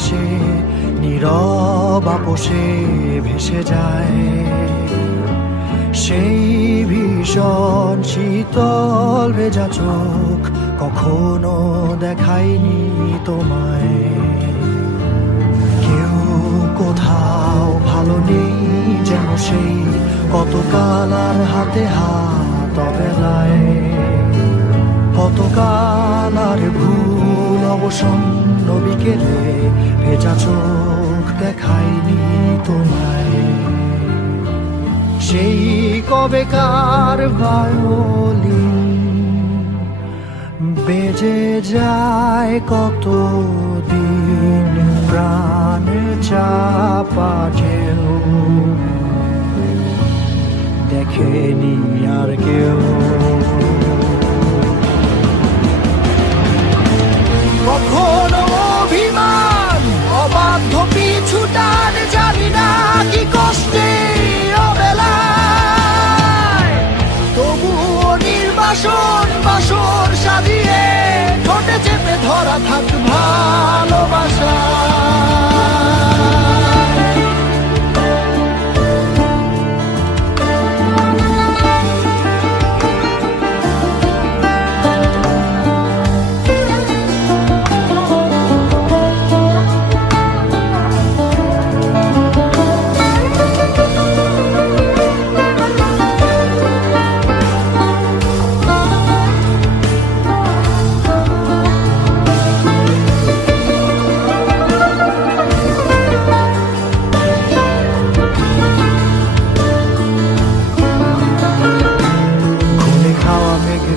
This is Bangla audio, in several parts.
বাতাসে নীরব আপোষে ভেসে যায়। সেই ভীষণ শীতল ভেজা চোখ কখনো দেখায়নি তোমায়। কেউ কোথাও ভালো নেই যেন সেই কতকাল আর হাতে হাত অবেলায়। কতকাল আর ভুল অবসন্ন বিকেলে ভেজা চোখ দেখায়নি তোমায়। সেই কবেকার ভায়োলিন বেজে যায় কতদিন প্রাণে চাপা ঢেউ দেখেনি আর কেউ। কখনো অভিমান অবাধ্য পিছুটান জানি না কি কষ্টে অবেলায়, তবুও নির্বাসন বাসর সাজিয়ে ঠোঁটে চেপে ধরা থাক ভালোবাসা।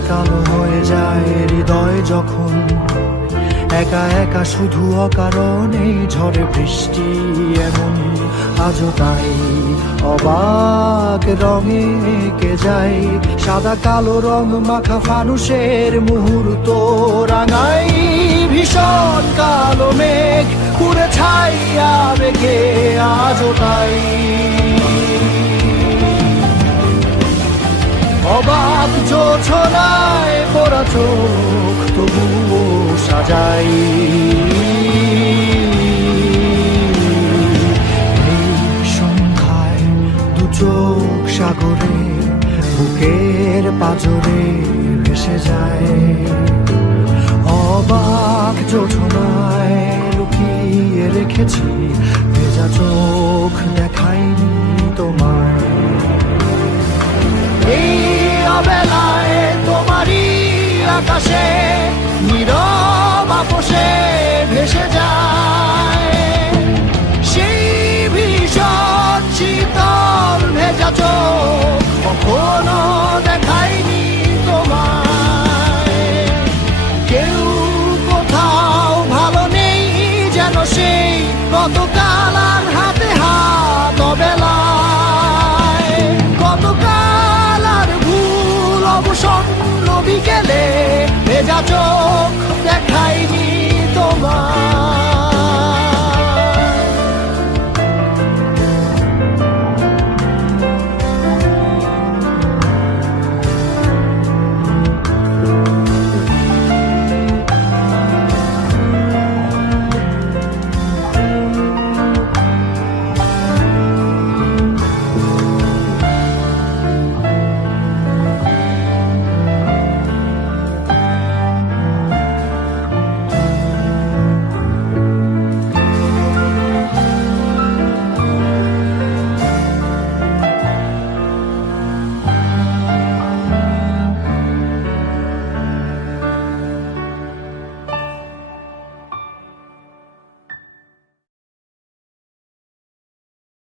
কালো হয়ে যায় হৃদয় যখন একা একা শুধু অকারণে ঝড়ে বৃষ্টি এমন আজও তাই অবাক রঙে এঁকে যায়। সাদা কালো রং মাখা ফানুষের মুহূর্ত রাঙাই ভীষণ কালো মেঘ পুরে ছাইয়া বেগে আজও তাই। অবাক জোছনায় পড়া চোখ তবুও সাজাই। এই সন্ধ্যায় দু চোখ সাগরে বুকের পাজরে ভেসে যায়। অবাক জোছনায় লুকিয়ে রেখেছি ভেজা চোখ দেখায়নি তোমায়। এই অবেলায় তোমারই আকাশে নীরব আপোষে ভেসে যায়। সেই ভীষণ শীতল ভেজা চোখ কখনো দেখায়নি তোমায়। কেউ কোথাও ভালো নেই যেন সেই কতকাল আর হাতে হাত অবেলায়। কতকাল আর ভুল অবসন্ন বিকেলে ভেজা চোখ দেখায়নি তোমায়।